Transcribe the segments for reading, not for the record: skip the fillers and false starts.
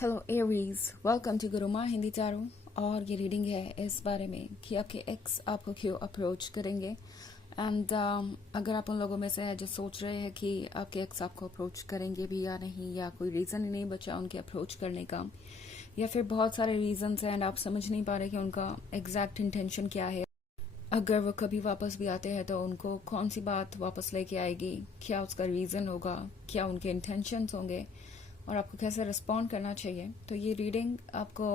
Hello Aries, welcome to Gurumaa Hindi चारों। और ये रीडिंग है इस बारे में कि आपके एक्स आपको क्यों अप्रोच करेंगे। एंड अगर आप उन लोगों में से है जो सोच रहे हैं कि आपके एक्स आपको अप्रोच करेंगे भी या नहीं, या कोई रीज़न ही नहीं बचा उनके अप्रोच करने का, या फिर बहुत सारे रीजंस हैं एंड आप समझ नहीं पा रहे कि उनका एग्जैक्ट इंटेंशन क्या है। अगर वो कभी वापस भी आते हैं तो उनको कौन सी बात वापस लेके आएगी, क्या उसका रीज़न होगा, क्या उनके इंटेंशंस होंगे और आपको कैसे रिस्पॉन्ड करना चाहिए। तो ये रीडिंग आपको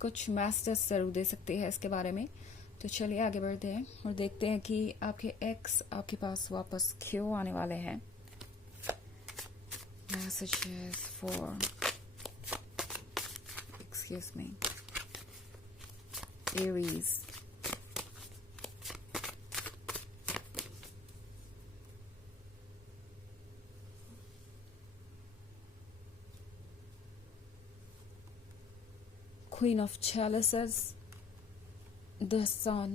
कुछ मैसेजेस ज़रूर दे सकती है इसके बारे में। तो चलिए आगे बढ़ते हैं और देखते हैं कि आपके एक्स आपके पास वापस क्यों आने वाले हैं। Messages for excuse me Aries. Queen of Chalices, the Sun,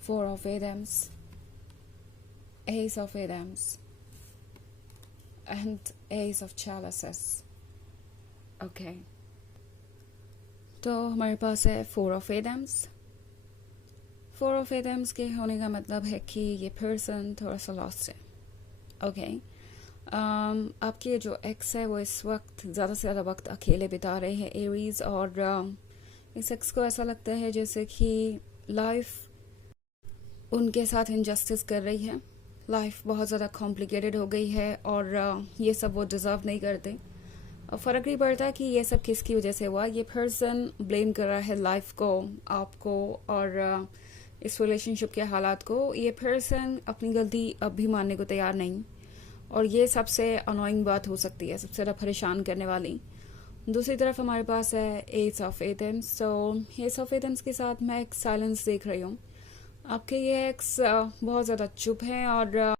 Four of Adams, Ace of Adams, and Ace of Chalices. Okay. तो हमारे पास है Four of Adams. Four of Adams के होने का मतलब है कि ये पर्सन थोड़ा सा लॉस्ट है। ओके। आपके जो एक्स है वो इस वक्त ज़्यादा से ज़्यादा वक्त अकेले बिता रहे हैं एरीज, और इस एक्स को ऐसा लगता है जैसे कि लाइफ उनके साथ इनजस्टिस कर रही है। लाइफ बहुत ज़्यादा कॉम्प्लिकेटेड हो गई है और ये सब वो डिज़र्व नहीं करते। और फ़र्क नहीं पड़ता कि ये सब किसकी वजह से हुआ। ये पर्सन ब्लेम कर रहा है लाइफ को, आपको और इस रिलेशनशिप के हालात को। ये पर्सन अपनी गलती अब भी मानने को तैयार नहीं, और ये सबसे अनोइंग बात हो सकती है, सबसे ज़्यादा परेशान करने वाली। दूसरी तरफ हमारे पास है एस ऑफ एथेंस। तो एस ऑफ एथेंस के साथ मैं एक साइलेंस देख रही हूँ। आपके ये एक्स बहुत ज़्यादा चुप हैं और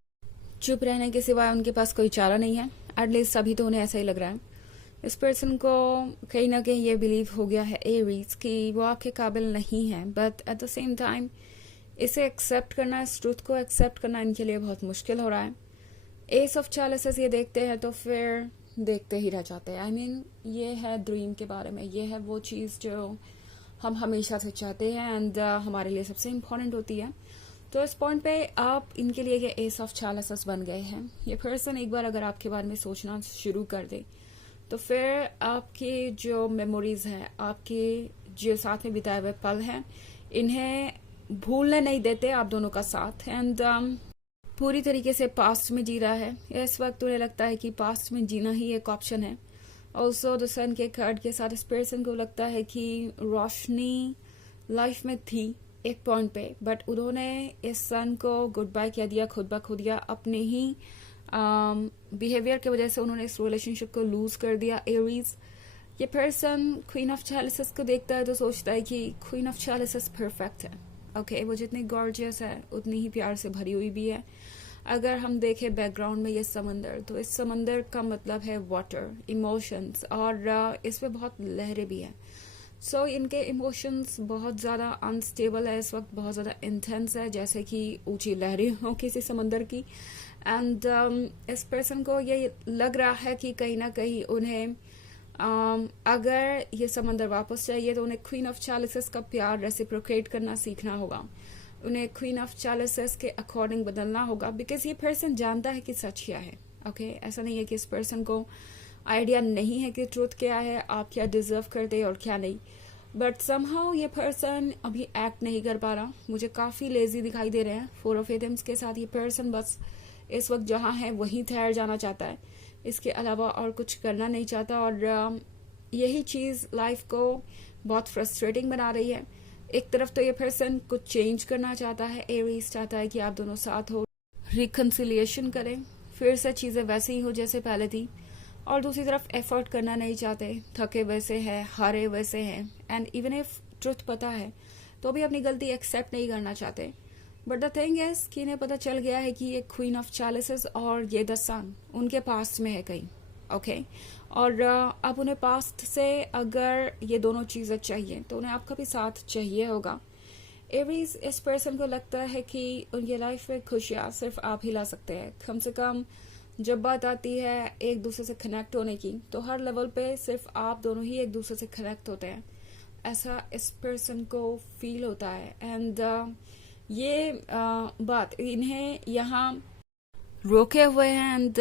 चुप रहने के सिवाय उनके पास कोई चारा नहीं है। एटलीस्ट अभी तो उन्हें ऐसा ही लग रहा है। इस पर्सन को कहीं ना कहीं ये बिलीव हो गया है एरीज कि वो आपके काबिल नहीं है, but at the same time इसे एक्सेप्ट करना, इस ट्रूथ को एक्सेप्ट करना इनके लिए बहुत मुश्किल हो रहा है। एस ऑफ चैलिसेस ये देखते हैं तो फिर देखते ही रह जाते हैं। आई मीन ये है ड्रीम के बारे में, ये है वो चीज़ जो हम हमेशा से चाहते हैं एंड हमारे लिए सबसे इम्पोर्टेंट होती है। तो इस पॉइंट पे आप इनके लिए ये एस ऑफ चैलिसेस बन गए हैं। ये पर्सन एक बार अगर आपके बारे में सोचना शुरू कर दे तो फिर आपकी जो मेमोरीज हैं, आपके जो साथ में बिताए हुए पल हैं, इन्हें भूलने नहीं देते आप दोनों का साथ। एंड पूरी तरीके से पास्ट में जी रहा है। इस वक्त उन्हें लगता है कि पास्ट में जीना ही एक ऑप्शन है। ऑल्सो द सन के कार्ड के साथ इस पर्सन को लगता है कि रोशनी लाइफ में थी एक पॉइंट पे, बट उन्होंने इस सन को गुड बाय कह दिया खुद ब खुद, या अपने ही बिहेवियर की वजह से उन्होंने इस रिलेशनशिप को लूज कर दिया एरीज। ये पर्सन क्वीन ऑफ चैलिसेस को देखता है तो सोचता है कि क्वीन ऑफ चैलिसेस परफेक्ट है। ओके, वो जितनी गॉर्जियस है उतनी ही प्यार से भरी हुई भी है। अगर हम देखें बैकग्राउंड में ये समंदर, तो इस समंदर का मतलब है वाटर, इमोशंस, और इसमें बहुत लहरें भी हैं। सो इनके इमोशंस बहुत ज़्यादा अनस्टेबल है इस वक्त, बहुत ज़्यादा इंटेंस है, जैसे कि ऊंची लहरें हों किसी समंदर की। एंड इस पर्सन को ये लग रहा है कि कहीं ना कहीं उन्हें अगर ये समंदर वापस चाहिए तो उन्हें क्वीन ऑफ चैलिसेस का प्यार रेसिप्रोकेट करना सीखना होगा। उन्हें क्वीन ऑफ चैलिसेस के अकॉर्डिंग बदलना होगा, बिकॉज ये पर्सन जानता है कि सच क्या है। ओके, ऐसा नहीं है कि इस पर्सन को आइडिया नहीं है कि ट्रूथ क्या है, आप क्या डिजर्व करते हैं और क्या नहीं, बट समहाउ ये पर्सन अभी एक्ट नहीं कर पा रहा। मुझे काफ़ी लेजी दिखाई दे रहे हैं फोर ऑफ एथम्स के साथ। ये पर्सन बस इस वक्त जहाँ है वहीं ठहर जाना चाहता है, इसके अलावा और कुछ करना नहीं चाहता, और यही चीज़ लाइफ को बहुत फ्रस्ट्रेटिंग बना रही है। एक तरफ तो ये पर्सन कुछ चेंज करना चाहता है, एरीज चाहता है कि आप दोनों साथ हो, रिकन्सिलिएशन करें, फिर से चीज़ें वैसे ही हो जैसे पहले थी, और दूसरी तरफ एफर्ट करना नहीं चाहते, थके वैसे हैं, हारे वैसे हैं, एंड इवन इफ ट्रुथ पता है तो भी अपनी गलती एक्सेप्ट नहीं करना चाहते। बट द थिंग इज कि इन्हें पता चल गया है कि ये क्वीन ऑफ चैलिसेस और ये द सन उनके पास्ट में है कहीं। ओके, और अब उन्हें पास्ट से अगर ये दोनों चीज़ें चाहिए तो उन्हें आपका भी साथ चाहिए होगा। एरीज, इस पर्सन को लगता है कि उनकी लाइफ में खुशियाँ सिर्फ आप ही ला सकते हैं। कम से कम जब बात आती है एक दूसरे से कनेक्ट होने की, तो हर लेवल पे सिर्फ आप दोनों ही एक दूसरे से कनेक्ट होते हैं, ऐसा इस पर्सन को फील होता है। एंड ये बात इन्हें यहाँ रोके हुए हैं। एंड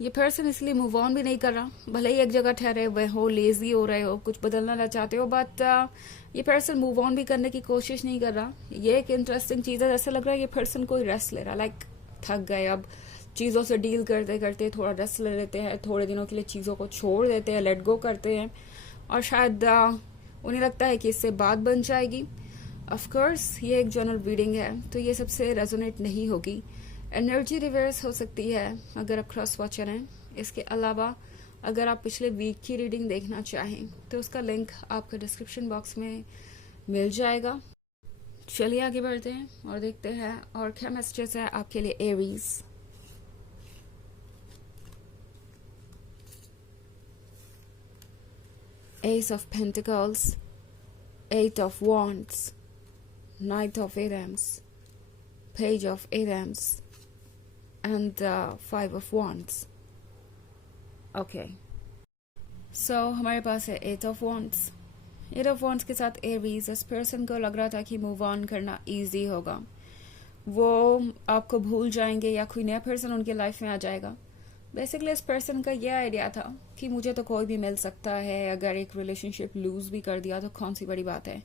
ये पर्सन इसलिए मूव ऑन भी नहीं कर रहा, भले ही एक जगह ठहरे हुए हो, लेजी हो रहे हो, कुछ बदलना ना चाहते हो, बट ये पर्सन मूव ऑन भी करने की कोशिश नहीं कर रहा। ये एक इंटरेस्टिंग चीज़ है, ऐसा लग रहा है ये पर्सन कोई रेस्ट ले रहा, लाइक थक गए अब चीज़ों से डील करते करते, थोड़ा रेस्ट ले लेते हैं, थोड़े दिनों के लिए चीज़ों को छोड़ देते हैं, लेट गो करते हैं, और शायद उन्हें लगता है कि इससे बात बन जाएगी। ऑफ कोर्स ये एक जनरल रीडिंग है, तो ये सबसे रेजोनेट नहीं होगी। एनर्जी रिवर्स हो सकती है अगर आप क्रॉस वॉचर हैं। इसके अलावा अगर आप पिछले वीक की रीडिंग देखना चाहें तो उसका लिंक आपको डिस्क्रिप्शन बॉक्स में मिल जाएगा। चलिए आगे बढ़ते हैं और देखते हैं और क्या मैसेजेस है आपके लिए Aries. Ace of Pentacles, Eight of Wands, Knight of Wands, Page of Wands, and Five of Wands. Okay. So हमारे पास है Eight of Wands. Eight of Wands के साथ Aries, इस पर्सन को लग रहा था कि मूव ऑन करना इजी होगा, वो आपको भूल जाएंगे या कोई नया पर्सन उनके लाइफ में आ जाएगा। बेसिकली इस पर्सन का यह आइडिया था कि मुझे तो कोई भी मिल सकता है, अगर एक रिलेशनशिप लूज भी कर दिया तो कौन सी बड़ी बात है।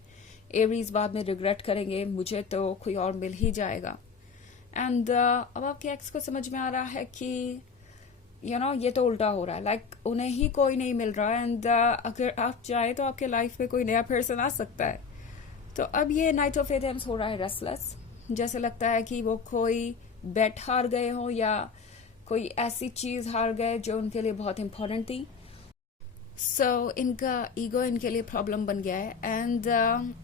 एरीज बाद में रिग्रेट करेंगे, मुझे तो कोई और मिल ही जाएगा। एंड अब आपके एक्स को समझ में आ रहा है कि ये तो उल्टा हो रहा है, लाइक उन्हें ही कोई नहीं मिल रहा है। एंड अगर आप चाहें तो आपके लाइफ में कोई नया पर्सन आ सकता है। तो अब ये नाइट ऑफ एथेम्स हो रहा है रेस्टलेस, जैसे लगता है कि वो कोई बेट हार गए हो या कोई ऐसी चीज हार गए जो उनके लिए बहुत इंपॉर्टेंट थी। सो इनका ईगो इनके लिए प्रॉब्लम बन गया है। एंड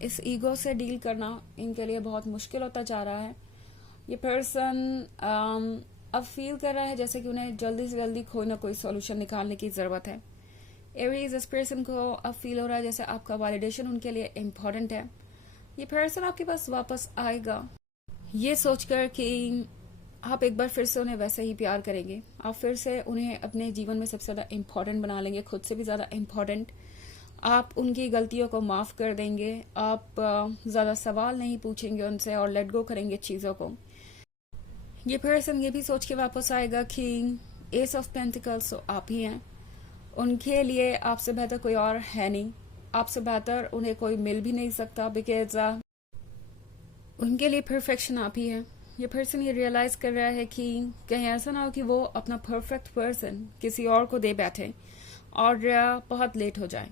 इस ईगो से डील करना इनके लिए बहुत मुश्किल होता जा रहा है। ये पर्सन अब फील कर रहा है जैसे कि उन्हें जल्दी से जल्दी कोई ना कोई सॉल्यूशन निकालने की जरूरत है। एरीज, इस पर्सन को अब फील हो रहा है जैसे आपका वैलिडेशन उनके लिए इम्पोर्टेंट है। ये पर्सन आपके पास वापस आएगा ये सोचकर कि आप एक बार फिर से उन्हें वैसे ही प्यार करेंगे, आप फिर से उन्हें अपने जीवन में सबसे ज़्यादा इम्पोर्टेंट बना लेंगे, खुद से भी ज़्यादा इम्पोर्टेंट। आप उनकी गलतियों को माफ़ कर देंगे, आप ज़्यादा सवाल नहीं पूछेंगे उनसे और लेट गो करेंगे चीज़ों को। ये पर्सन ये भी सोच के वापस आएगा कि एस ऑफ पेंटिकल्स तो आप ही हैं, उनके लिए आपसे बेहतर कोई और है नहीं, आपसे बेहतर उन्हें कोई मिल भी नहीं सकता, बिकॉज उनके लिए परफेक्शन आप ही हैं। ये पर्सन ये रियलाइज कर रहा है कि कहीं ऐसा ना हो कि वो अपना परफेक्ट पर्सन किसी और को दे बैठे और बहुत लेट हो जाए।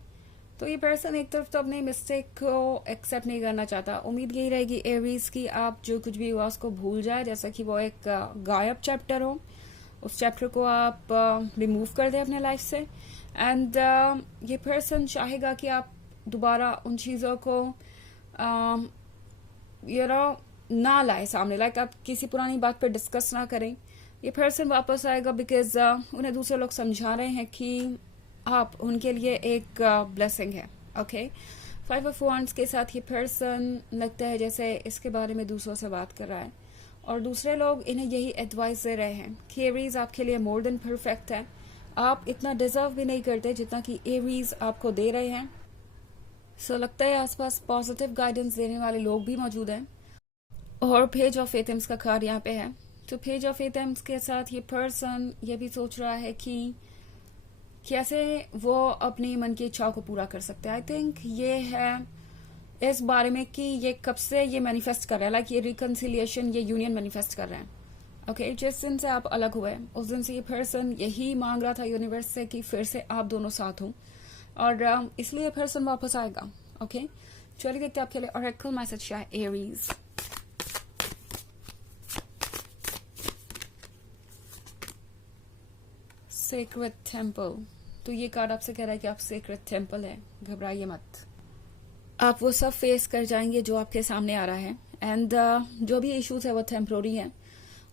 तो ये पर्सन एक तरफ तो अपने मिस्टेक को एक्सेप्ट नहीं करना चाहता। उम्मीद यही रहेगी एरीज की आप जो कुछ भी हुआ उसको भूल जाए, जैसा कि वो एक गायब चैप्टर हो, उस चैप्टर को आप रिमूव कर दें अपने लाइफ से। एंड ये पर्सन चाहेगा कि आप दोबारा उन चीज़ों को ना लाए सामने, लाइक आप किसी पुरानी बात पर डिस्कस ना करें। ये पर्सन वापस आएगा बिकॉज उन्हें दूसरे लोग समझा रहे हैं कि आप उनके लिए एक ब्लेसिंग है। ओके, फाइव ऑफ वांड्स के साथ ये पर्सन लगता है जैसे इसके बारे में दूसरों से बात कर रहा है और दूसरे लोग इन्हें यही एडवाइस दे रहे हैं कि एरीज आपके लिए मोर देन परफेक्ट है, आप इतना डिजर्व भी नहीं करते जितना कि एरीज आपको दे रहे हैं। सो लगता है आसपास पॉजिटिव गाइडेंस देने वाले लोग भी मौजूद हैं। और पेज ऑफ एथम्स का कार्ड यहाँ पे है। तो पेज ऑफ एथम्स के साथ ये पर्सन ये भी सोच रहा है कि कैसे वो अपनी मन की इच्छाओं को पूरा कर सकते हैं। आई थिंक ये है इस बारे में कि ये कब से ये मैनिफेस्ट कर रहा है, लाइक ये रिकन्सिलिएशन, ये यूनियन मैनिफेस्ट कर रहे हैं। ओके, जिस दिन से आप अलग हुए उस दिन से ये पर्सन यही मांग रहा था यूनिवर्स से कि फिर से आप दोनों साथ हों, और इसलिए ये पर्सन वापस आएगा। ओके, चलिए देखते हैं आपके लिए ऑरेकल मैसेज क्या है एरीज। सेक्रेट टेम्पल, तो ये कार्ड आपसे कह रहा है कि आप सेक्रेट टेम्पल है, घबराइए मत, आप वो सब फेस कर जाएंगे जो आपके सामने आ रहा है। एंड जो भी इश्यूज है वो टेम्प्रोरी है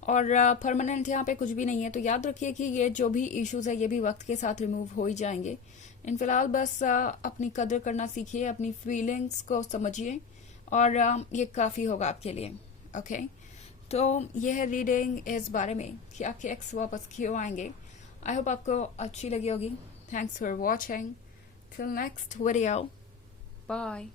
और परमानेंट यहाँ पे कुछ भी नहीं है। तो याद रखिए कि ये जो भी इश्यूज है ये भी वक्त के साथ रिमूव हो ही जाएंगे। इन फिलहाल बस अपनी कदर करना सीखिए, अपनी फीलिंग्स को समझिए और ये काफ़ी होगा आपके लिए। ओके, तो यह है रीडिंग इस बारे में कि आपके एक्स वापस क्यों आएंगे। आई होप आपको अच्छी लगी होगी। Thanks for watching. Till next video, bye.